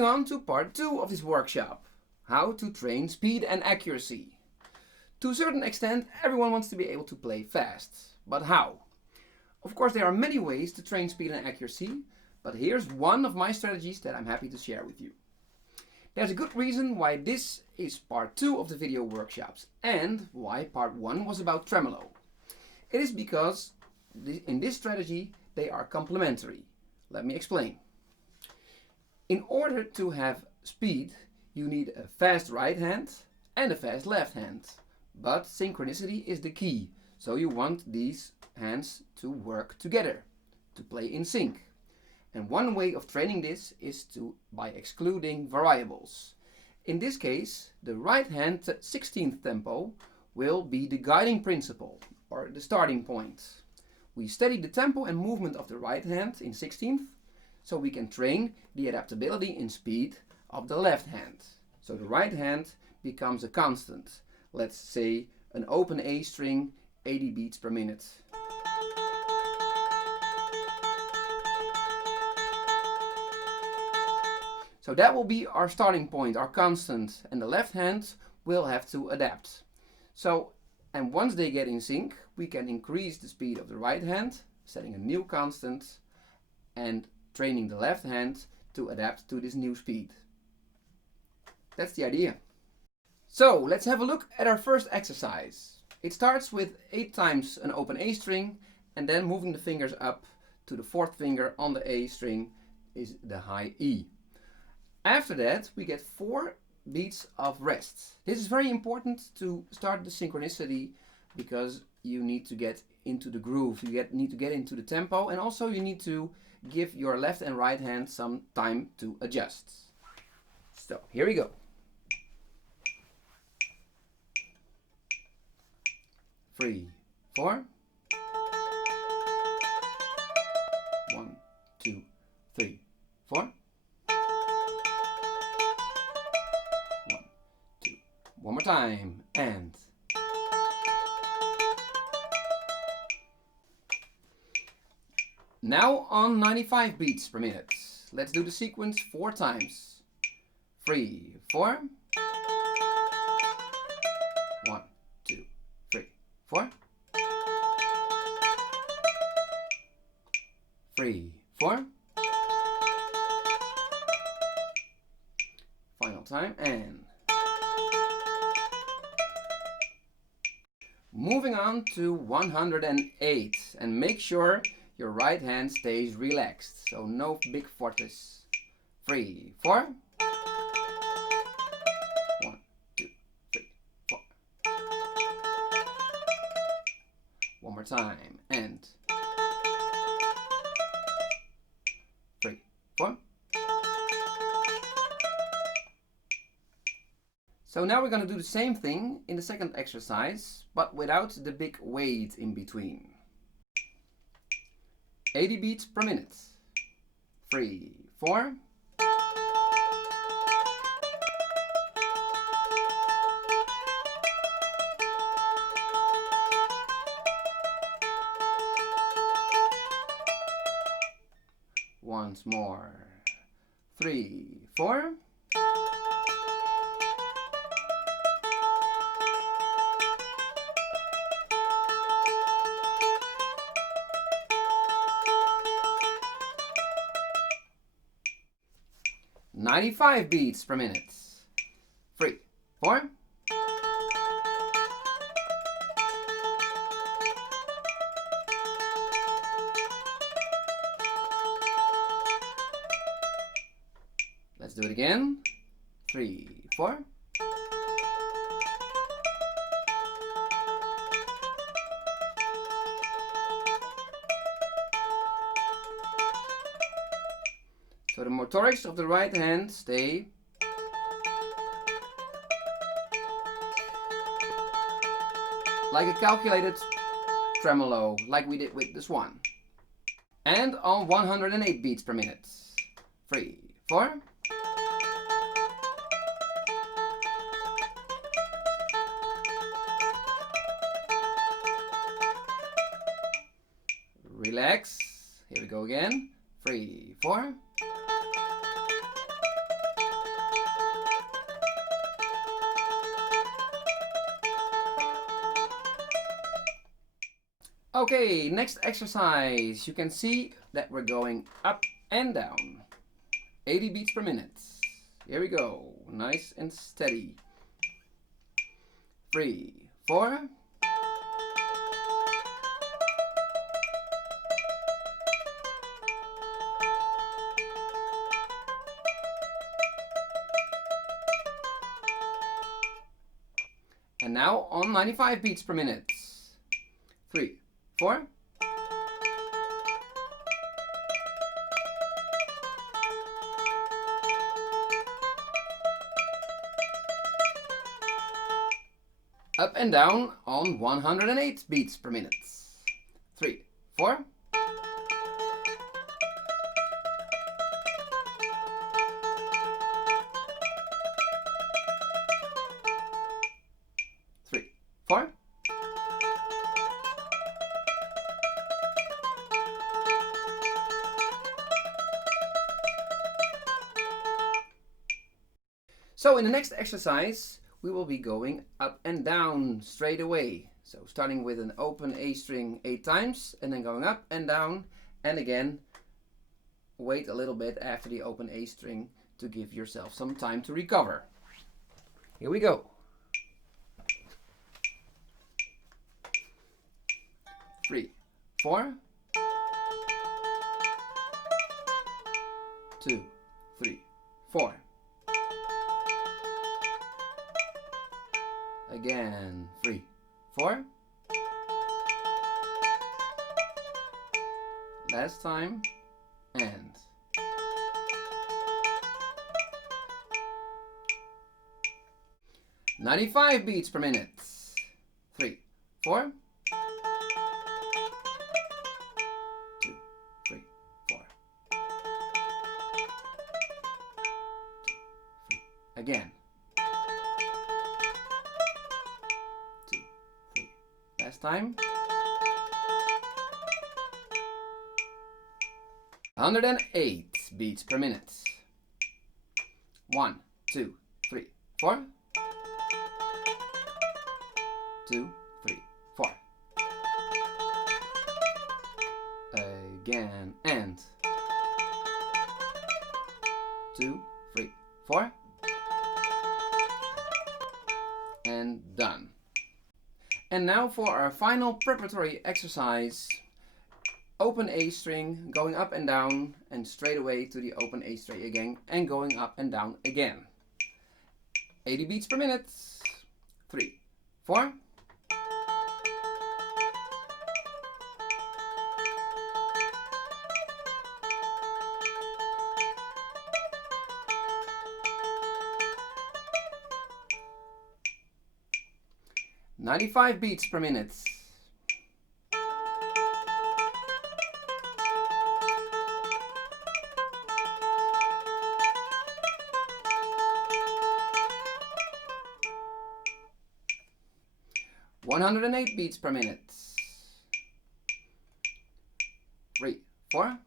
Moving on to part 2 of this workshop, how to train speed and accuracy. To a certain extent, everyone wants to be able to play fast, but how? Of course, there are many ways to train speed and accuracy, but here's one of my strategies that I'm happy to share with you. There's a good reason why this is part 2 of the video workshops and why part 1 was about tremolo. It is because in this strategy they are complementary. Let me explain. In order to have speed, you need a fast right hand and a fast left hand. But synchronicity is the key, so you want these hands to work together, to play in sync. And one way of training this is by excluding variables. In this case, the right hand 16th tempo will be the guiding principle, or the starting point. We study the tempo and movement of the right hand in 16th, so we can train the adaptability in speed of the left hand. So the right hand becomes a constant. Let's say an open A string, 80 beats per minute. So that will be our starting point, our constant, and the left hand will have to adapt. And once they get in sync, we can increase the speed of the right hand, setting a new constant and training the left hand to adapt to this new speed. That's the idea. So let's have a look at our first exercise. It starts with 8 times an open A string and then moving the fingers up to the 4th finger on the A string is the high E. After that we get 4 beats of rest. This is very important to start the synchronicity because you need to get into the groove, you need to get into the tempo, and also you need to give your left and right hand some time to adjust. So here we go. 3, 4. 1, 2, 3, 4. 1, 2. One more time, and now on 95 beats per minute. Let's do the sequence 4 times. 3, 4. 1, 2, 3, 4. 3, 4. Final time, and moving on to 108, and make sure your right hand stays relaxed, so no big fortes. 3, 4. 1, 2, 3, 4. One more time, and 3, 4. So now we're going to do the same thing in the second exercise, but without the big wait in between. 80 beats per minute. 3, 4. 1 more. 3, 4. 95 beats per minute. 3, 4. 'Let's do it again. 3, 4. 'So the motorics of the right hand stay like a calculated tremolo, like we did with this one. And on 108 beats per minute. 3, 4. 'Relax. Here we go again. 3, 4. Okay, next exercise. You can see that we're going up and down. 80 beats per minute. Here we go. Nice and steady. 3, 4. And now on 95 beats per minute. 3, 4. Up and down on 108 beats per minute. 3, 4. 3, 4. So in the next exercise, we will be going up and down straight away. So starting with an open A string 8 times and then going up and down, and again wait a little bit after the open A string to give yourself some time to recover. Here we go. 3, 4. 2, 3, 4. Again, 3, 4. Last time, and 95 beats per minute. 3, 4. 2, 3, 4. 2, 3. Again. 2, 3. Last time. 108 beats per minute. 1, 2, 3, 4. 2, 3, 4. Again, and 2, 3, 4. And done. And now for our final preparatory exercise. Open A string, going up and down, and straight away to the open A string again, and going up and down again. 80 beats per minute. 3, 4. 95 beats per minute. 108 beats per minute. 3, 4.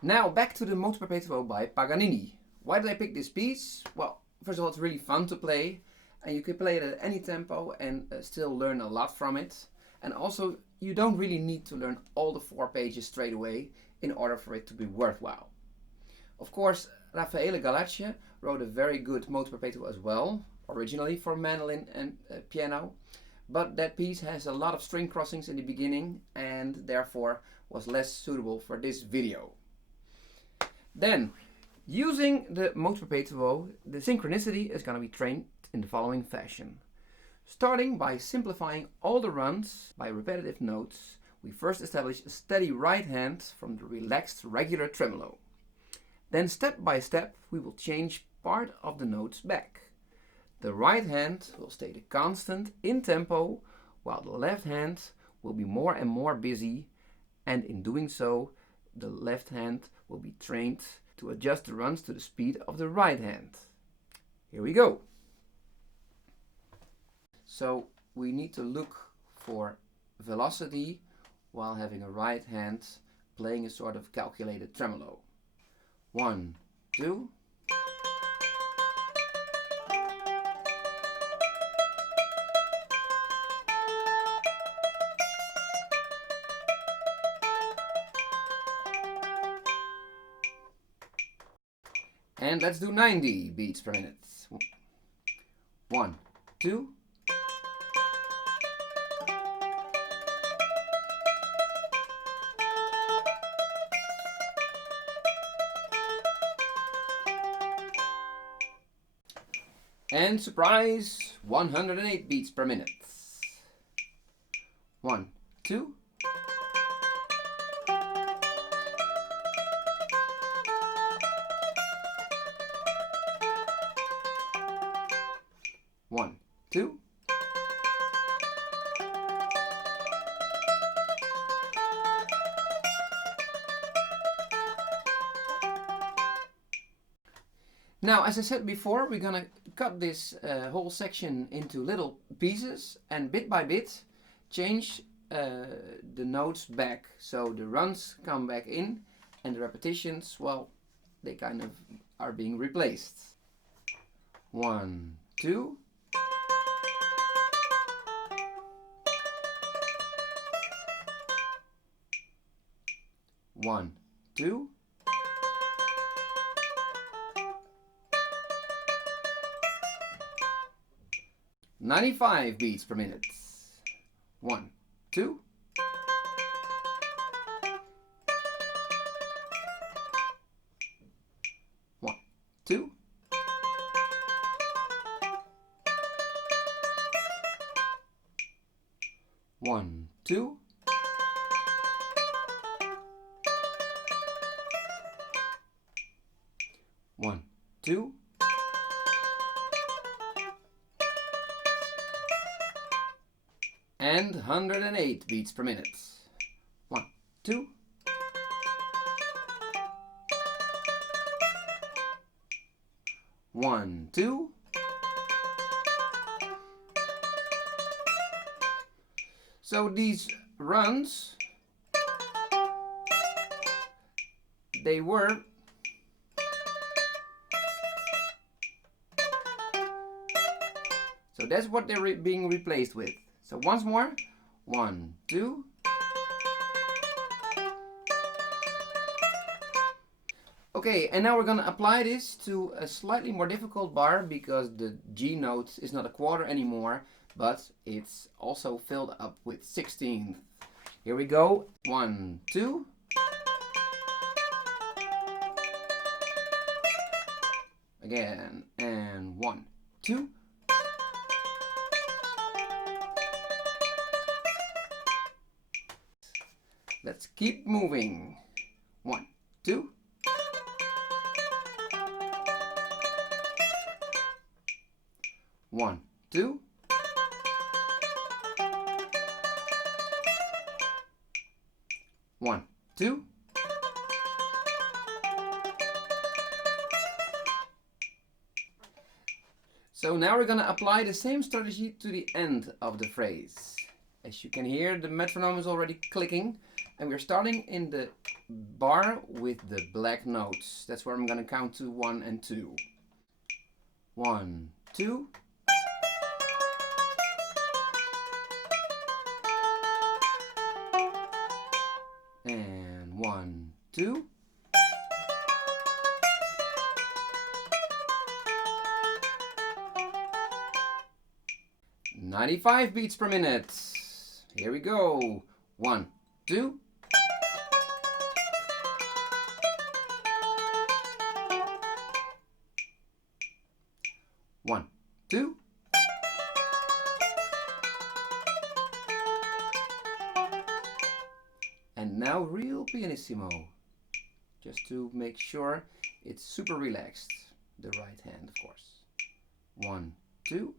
Now back to the Moto Perpetuo by Paganini. Why did I pick this piece? Well, first of all, it's really fun to play, and you can play it at any tempo and still learn a lot from it. And also, you don't really need to learn all the 4 pages straight away in order for it to be worthwhile. Of course, Raffaele Galacci wrote a very good Moto Perpetuo as well, originally for mandolin and piano, but that piece has a lot of string crossings in the beginning and therefore was less suitable for this video. Then, using the Moto Perpetuo, the synchronicity is going to be trained in the following fashion. Starting by simplifying all the runs by repetitive notes, we first establish a steady right hand from the relaxed regular tremolo. Then step by step we will change part of the notes back. The right hand will stay the constant in tempo, while the left hand will be more and more busy, and in doing so the left hand will be trained to adjust the runs to the speed of the right hand. Here we go. So we need to look for velocity while having a right hand playing a sort of calculated tremolo. 1, 2. And let's do 90 beats per minute. 1, 2. And surprise, 108 beats per minute. 1, 2. One, two. Now, as I said before, we're gonna cut this whole section into little pieces and bit by bit change the notes back. So the runs come back in and the repetitions, well, they kind of are being replaced. 1, 2. 1, 2. 95 beats per minute. 1, 2. 1, 2. 1, 2. 1, 2. And 108 beats per minute. 1, 2. 1, 2. So these runs, they were so that's what they're being replaced with. So once more, 1, 2. Okay, and now we're gonna apply this to a slightly more difficult bar because the G note is not a quarter anymore, but it's also filled up with 16th. Here we go. 1, 2. Again, and 1, 2. Let's keep moving. 1, 2. 1, 2. 1, 2. 'So now we're going to apply the same strategy to the end of the phrase. As you can hear, the metronome is already clicking. And we're starting in the bar with the black notes. That's where I'm going to count to 1 and 2. 1, 2. 1, 2. "95 beats per minute." Here we go. 1, 2. 1, 2. And now real pianissimo, just to make sure it's super relaxed. The right hand, of course. 1, 2.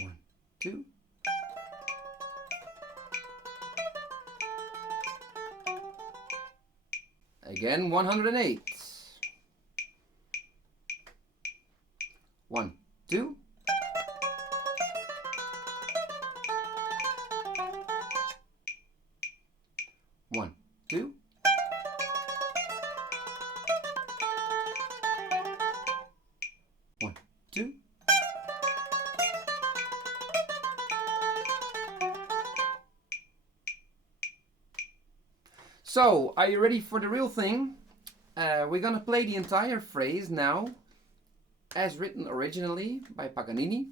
1, 2. Again, 108. 1, 2. 1, 1, 2. One, two. So, are you ready for the real thing? We're gonna play the entire phrase now, as written originally by Paganini.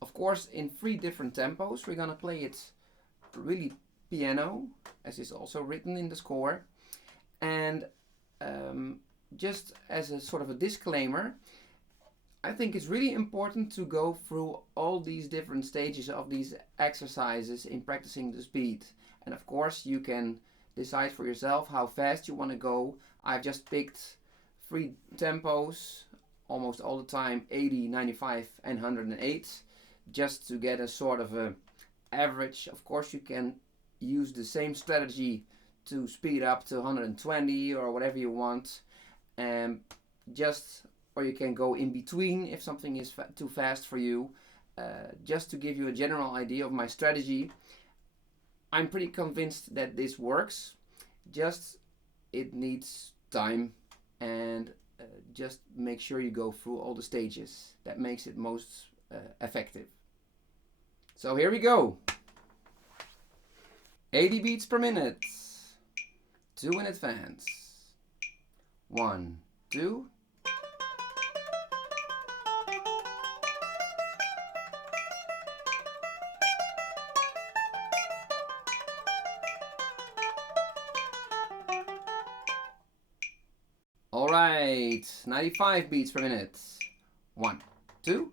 Of course, in 3 different tempos. We're gonna play it really piano, as is also written in the score. And just as a sort of a disclaimer, I think it's really important to go through all these different stages of these exercises in practicing the speed. And of course, you can decide for yourself how fast you want to go. I've just picked 3 tempos, almost all the time 80, 95 and 108, just to get a sort of a average. Of course, you can use the same strategy to speed up to 120 or whatever you want, and or you can go in between if something is too fast for you. Just to give you a general idea of my strategy, I'm pretty convinced that this works. Just it needs time, and just make sure you go through all the stages. That makes it most effective. So here we go. 80 beats per minute. 2 in advance. 1, 2. Alright, 95 beats per minute. 1, 2.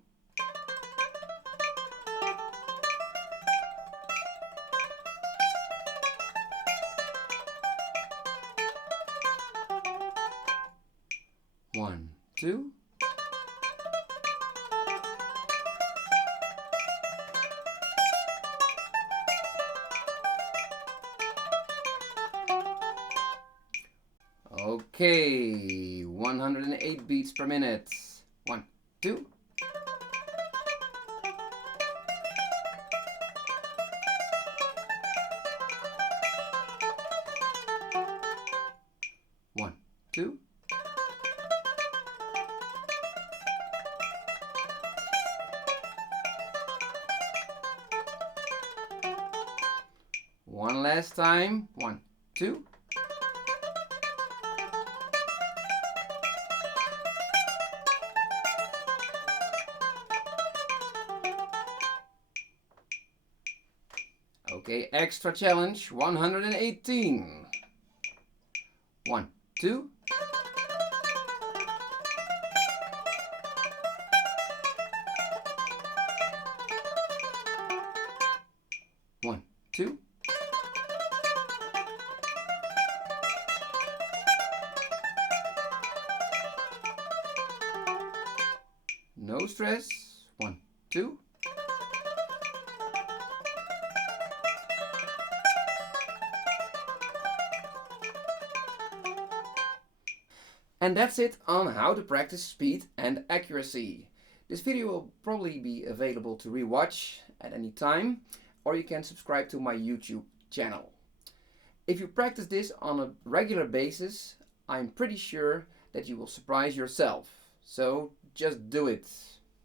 One, two. Okay, 108 beats per minute. 1, 2. One, two. One last time. 1, 2. Okay, extra challenge, 118. 1, 2. One, two. No stress. 1, 2. And that's it on how to practice speed and accuracy. This video will probably be available to rewatch at any time, or you can subscribe to my YouTube channel. If you practice this on a regular basis, I'm pretty sure that you will surprise yourself. So just do it.